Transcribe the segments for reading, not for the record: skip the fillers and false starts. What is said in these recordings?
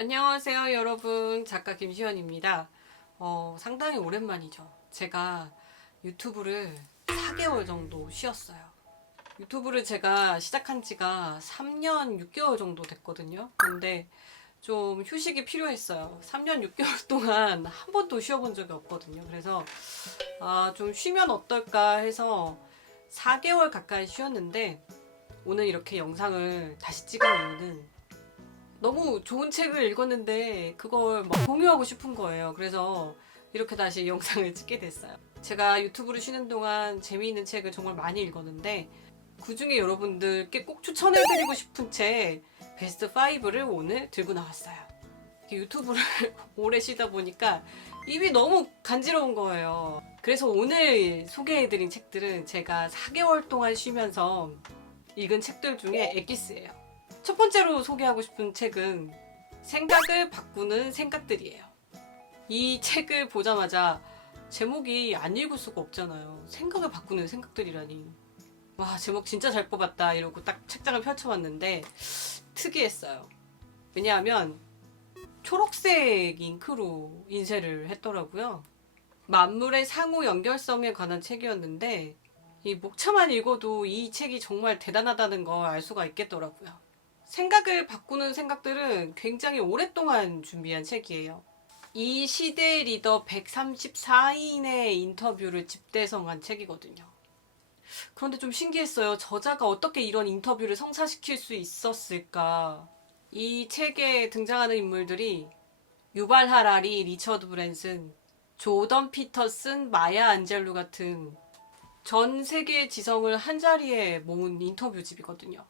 안녕하세요 여러분, 작가 김시연입니다. 상당히 오랜만이죠. 제가 유튜브를 4개월 정도 쉬었어요. 유튜브를 제가 시작한 지가 3년 6개월 정도 됐거든요. 근데 좀 휴식이 필요했어요. 3년 6개월 동안 한 번도 쉬어본 적이 없거든요. 그래서 좀 쉬면 어떨까 해서 4개월 가까이 쉬었는데, 오늘 이렇게 영상을 다시 찍은 이유는 너무 좋은 책을 읽었는데 그걸 막 공유하고 싶은 거예요. 그래서 이렇게 다시 영상을 찍게 됐어요. 제가 유튜브를 쉬는 동안 재미있는 책을 정말 많이 읽었는데, 그 중에 여러분들께 꼭 추천해드리고 싶은 책 베스트 5를 오늘 들고 나왔어요. 유튜브를 오래 쉬다 보니까 입이 너무 간지러운 거예요. 그래서 오늘 소개해드린 책들은 제가 4개월 동안 쉬면서 읽은 책들 중에 엑기스예요. 첫 번째로 소개하고 싶은 책은 생각을 바꾸는 생각들이에요. 이 책을 보자마자 제목이 안 읽을 수가 없잖아요. 생각을 바꾸는 생각들이라니. 와, 제목 진짜 잘 뽑았다 이러고 딱 책장을 펼쳐봤는데 특이했어요. 왜냐하면 초록색 잉크로 인쇄를 했더라고요. 만물의 상호 연결성에 관한 책이었는데 이 목차만 읽어도 이 책이 정말 대단하다는 걸 알 수가 있겠더라고요. 생각을 바꾸는 생각들은 굉장히 오랫동안 준비한 책이에요. 이 시대 리더 134인의 인터뷰를 집대성한 책이거든요. 그런데 좀 신기했어요. 저자가 어떻게 이런 인터뷰를 성사시킬 수 있었을까? 이 책에 등장하는 인물들이 유발 하라리, 리처드 브랜슨, 조던 피터슨, 마야 안젤루 같은 전 세계의 지성을 한자리에 모은 인터뷰집이거든요.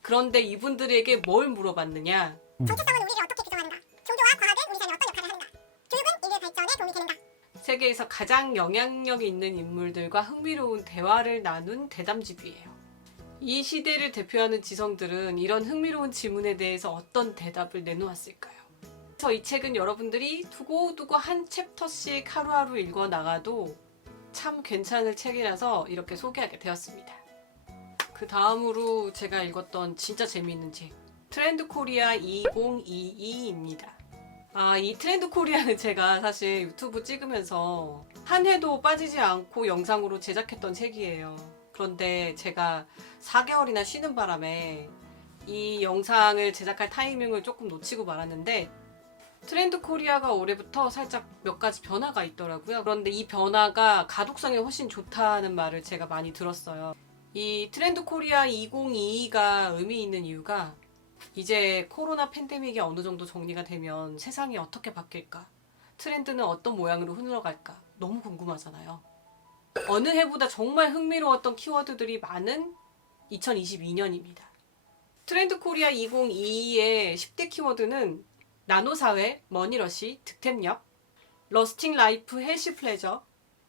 그런데 이분들에게 뭘 물어봤느냐? 정체성은 우리를 어떻게 규정하는가? 종교와 과학은 우리 삶에 어떤 역할을 하는가? 교육은 인류의 발전에 도움이 되는가? 세계에서 가장 영향력 있는 인물들과 흥미로운 대화를 나눈 대담집이에요. 이 시대를 대표하는 지성들은 이런 흥미로운 질문에 대해서 어떤 대답을 내놓았을까요? 그래서 이 책은 여러분들이 두고두고 한 챕터씩 하루하루 읽어 나가도 참 괜찮을 책이라서 이렇게 소개하게 되었습니다. 그 다음으로 제가 읽었던 진짜 재미있는 책, 트렌드 코리아 2022입니다. 이 트렌드 코리아는 제가 사실 유튜브 찍으면서 한 해도 빠지지 않고 영상으로 제작했던 책이에요. 그런데 제가 4개월이나 쉬는 바람에 이 영상을 제작할 타이밍을 조금 놓치고 말았는데, 트렌드 코리아가 올해부터 살짝 몇 가지 변화가 있더라고요. 그런데 이 변화가 가독성에 훨씬 좋다는 말을 제가 많이 들었어요. 이 트렌드 코리아 2022가 의미 있는 이유가, 이제 코로나 팬데믹이 어느 정도 정리가 되면 세상이 어떻게 바뀔까? 트렌드는 어떤 모양으로 흘러갈까? 너무 궁금하잖아요. 어느 해보다 정말 흥미로웠던 키워드들이 많은 2022년입니다. 트렌드 코리아 2022의 10대 키워드는 나노사회, 머니러시, 득템력, 러스팅 라이프, 헬시 플레저,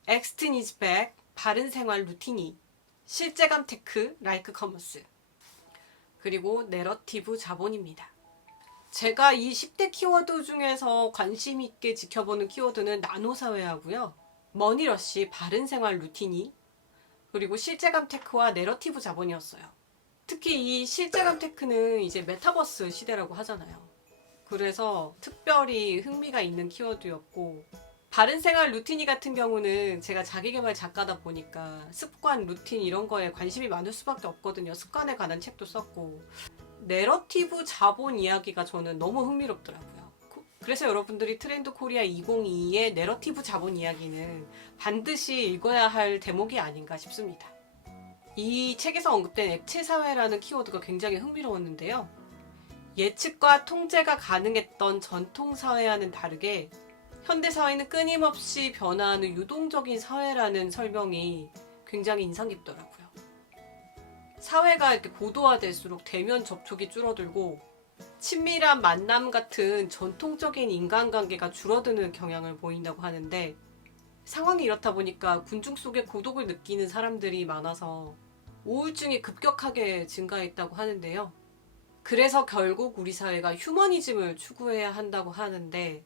엑스틴 이즈 백, 바른 생활 루틴이, 실제감 테크, 라이크 커머스, 그리고 내러티브 자본입니다. 제가 이 10대 키워드 중에서 관심 있게 지켜보는 키워드는 나노사회하고요, 머니러시, 바른 생활 루틴이, 그리고 실제감 테크와 내러티브 자본이었어요. 특히 이 실제감 테크는 이제 메타버스 시대라고 하잖아요. 그래서 특별히 흥미가 있는 키워드였고, 바른 생활 루틴이 같은 경우는 제가 자기계발 작가다 보니까 습관, 루틴 이런 거에 관심이 많을 수밖에 없거든요. 습관에 관한 책도 썼고. 내러티브 자본 이야기가 저는 너무 흥미롭더라고요. 그래서 여러분들이 트렌드 코리아 2022의 내러티브 자본 이야기는 반드시 읽어야 할 대목이 아닌가 싶습니다. 이 책에서 언급된 액체 사회라는 키워드가 굉장히 흥미로웠는데요. 예측과 통제가 가능했던 전통 사회와는 다르게 현대사회는 끊임없이 변화하는 유동적인 사회라는 설명이 굉장히 인상 깊더라고요. 사회가 이렇게 고도화될수록 대면 접촉이 줄어들고 친밀한 만남 같은 전통적인 인간관계가 줄어드는 경향을 보인다고 하는데, 상황이 이렇다 보니까 군중 속에 고독을 느끼는 사람들이 많아서 우울증이 급격하게 증가했다고 하는데요. 그래서 결국 우리 사회가 휴머니즘을 추구해야 한다고 하는데,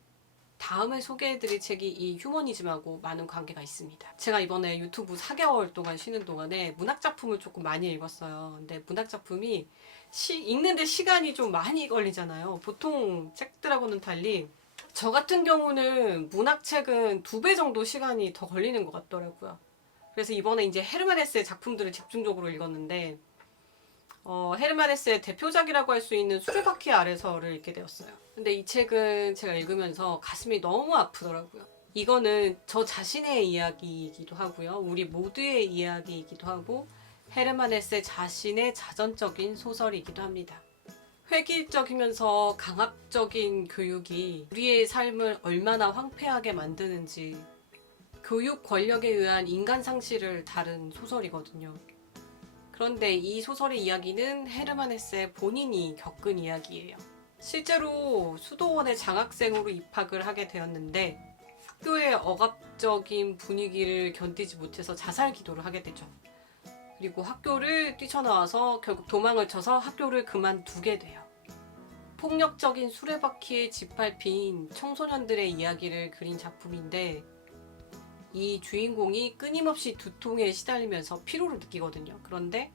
다음에 소개해드릴 책이 이 휴머니즘하고 많은 관계가 있습니다. 제가 이번에 유튜브 4개월 동안 쉬는 동안에 문학작품을 조금 많이 읽었어요. 근데 문학작품이 읽는데 시간이 좀 많이 걸리잖아요. 보통 책들하고는 달리 저 같은 경우는 문학책은 2배 정도 시간이 더 걸리는 것 같더라고요. 그래서 이번에 이제 헤르만 헤세의 작품들을 집중적으로 읽었는데 헤르만 헤세의 대표작이라고 할 수 있는 수레바퀴 아래서를 읽게 되었어요. 근데 이 책은 제가 읽으면서 가슴이 너무 아프더라고요. 이거는 저 자신의 이야기이기도 하고요. 우리 모두의 이야기이기도 하고 헤르만 헤세 자신의 자전적인 소설이기도 합니다. 획일적이면서 강압적인 교육이 우리의 삶을 얼마나 황폐하게 만드는지 교육 권력에 의한 인간 상실을 다룬 소설이거든요. 그런데 이 소설의 이야기는 헤르만 헤세 본인이 겪은 이야기예요. 실제로 수도원에 장학생으로 입학을 하게 되었는데 학교의 억압적인 분위기를 견디지 못해서 자살 기도를 하게 되죠. 그리고 학교를 뛰쳐나와서 결국 도망을 쳐서 학교를 그만두게 돼요. 폭력적인 수레바퀴에 짓밟힌 청소년들의 이야기를 그린 작품인데 이 주인공이 끊임없이 두통에 시달리면서 피로를 느끼거든요. 그런데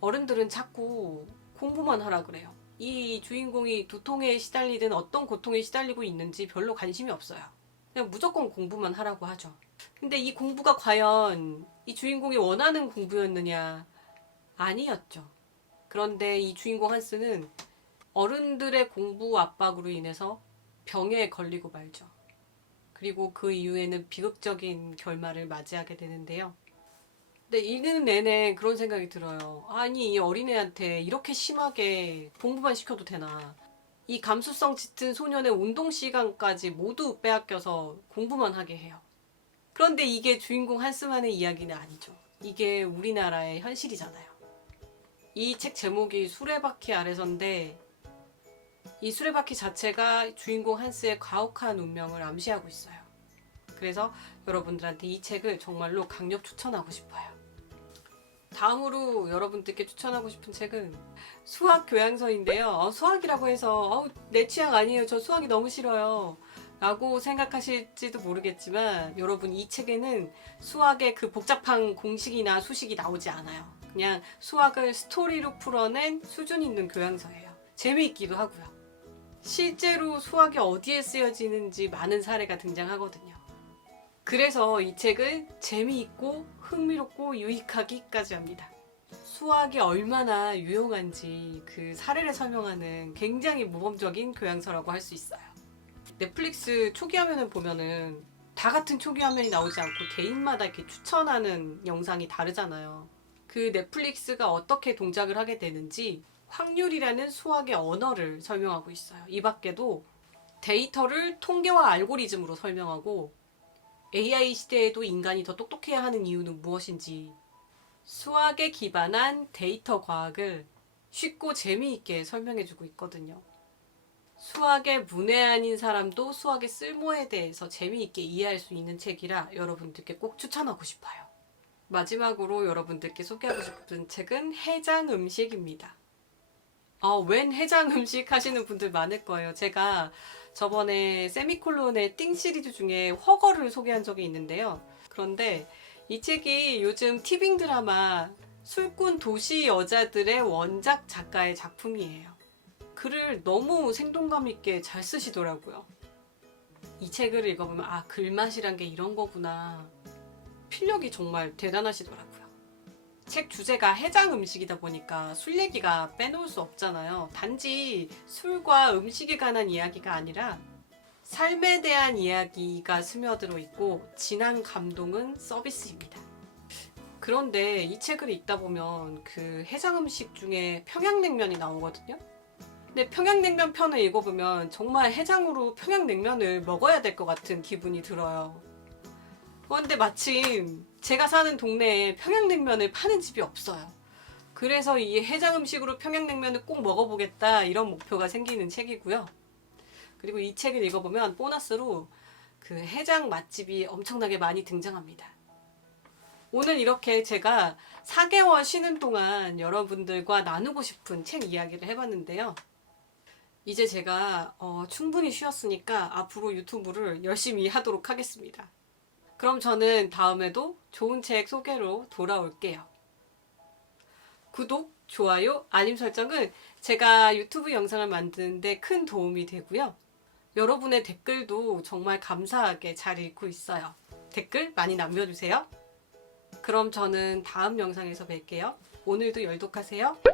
어른들은 자꾸 공부만 하라 그래요. 이 주인공이 두통에 시달리든 어떤 고통에 시달리고 있는지 별로 관심이 없어요. 그냥 무조건 공부만 하라고 하죠. 근데 이 공부가 과연 이 주인공이 원하는 공부였느냐? 아니었죠. 그런데 이 주인공 한스는 어른들의 공부 압박으로 인해서 병에 걸리고 말죠. 그리고 그 이후에는 비극적인 결말을 맞이하게 되는데요. 근데 읽는 내내 그런 생각이 들어요. 아니, 이 어린애한테 이렇게 심하게 공부만 시켜도 되나? 이 감수성 짙은 소년의 운동 시간까지 모두 빼앗겨서 공부만 하게 해요. 그런데 이게 주인공 한스만의 이야기는 아니죠. 이게 우리나라의 현실이잖아요. 이 책 제목이 수레바퀴 아래서인데 이 수레바퀴 자체가 주인공 한스의 가혹한 운명을 암시하고 있어요. 그래서 여러분들한테 이 책을 정말로 강력 추천하고 싶어요. 다음으로 여러분들께 추천하고 싶은 책은 수학 교양서인데요. 수학이라고 해서 내 취향 아니에요. 저 수학이 너무 싫어요. 라고 생각하실지도 모르겠지만 여러분 이 책에는 수학의 그 복잡한 공식이나 수식이 나오지 않아요. 그냥 수학을 스토리로 풀어낸 수준 있는 교양서예요. 재미있기도 하고요. 실제로 수학이 어디에 쓰여지는지 많은 사례가 등장하거든요. 그래서 이 책을 재미있고 흥미롭고 유익하기까지 합니다. 수학이 얼마나 유용한지 그 사례를 설명하는 굉장히 모범적인 교양서라고 할 수 있어요. 넷플릭스 초기 화면을 보면은 다 같은 초기 화면이 나오지 않고 개인마다 이렇게 추천하는 영상이 다르잖아요. 그 넷플릭스가 어떻게 동작을 하게 되는지 확률이라는 수학의 언어를 설명하고 있어요. 이 밖에도 데이터를 통계와 알고리즘으로 설명하고 AI 시대에도 인간이 더 똑똑해야 하는 이유는 무엇인지 수학에 기반한 데이터 과학을 쉽고 재미있게 설명해주고 있거든요. 수학에 문외한인 사람도 수학의 쓸모에 대해서 재미있게 이해할 수 있는 책이라 여러분들께 꼭 추천하고 싶어요. 마지막으로 여러분들께 소개하고 싶은 책은 해장 음식입니다. 웬 해장 음식 하시는 분들 많을 거예요. 제가 저번에 세미콜론의 띵 시리즈 중에 허거를 소개한 적이 있는데요. 그런데 이 책이 요즘 티빙 드라마 술꾼 도시 여자들의 원작 작가의 작품이에요. 글을 너무 생동감 있게 잘 쓰시더라고요. 이 책을 읽어보면 글맛이란 게 이런 거구나. 필력이 정말 대단하시더라고요. 책 주제가 해장 음식이다 보니까 술 얘기가 빼놓을 수 없잖아요. 단지 술과 음식에 관한 이야기가 아니라 삶에 대한 이야기가 스며들어 있고 진한 감동은 서비스입니다. 그런데 이 책을 읽다 보면 그 해장 음식 중에 평양냉면이 나오거든요. 근데 평양냉면 편을 읽어보면 정말 해장으로 평양냉면을 먹어야 될 것 같은 기분이 들어요. 그런데 마침 제가 사는 동네에 평양냉면을 파는 집이 없어요. 그래서 이 해장 음식으로 평양냉면을 꼭 먹어보겠다 이런 목표가 생기는 책이고요. 그리고 이 책을 읽어보면 보너스로 그 해장 맛집이 엄청나게 많이 등장합니다. 오늘 이렇게 제가 4개월 쉬는 동안 여러분들과 나누고 싶은 책 이야기를 해봤는데요. 이제 제가 충분히 쉬었으니까 앞으로 유튜브를 열심히 하도록 하겠습니다. 그럼 저는 다음에도 좋은 책 소개로 돌아올게요. 구독, 좋아요, 알림 설정은 제가 유튜브 영상을 만드는데 큰 도움이 되고요. 여러분의 댓글도 정말 감사하게 잘 읽고 있어요. 댓글 많이 남겨주세요. 그럼 저는 다음 영상에서 뵐게요. 오늘도 열독하세요.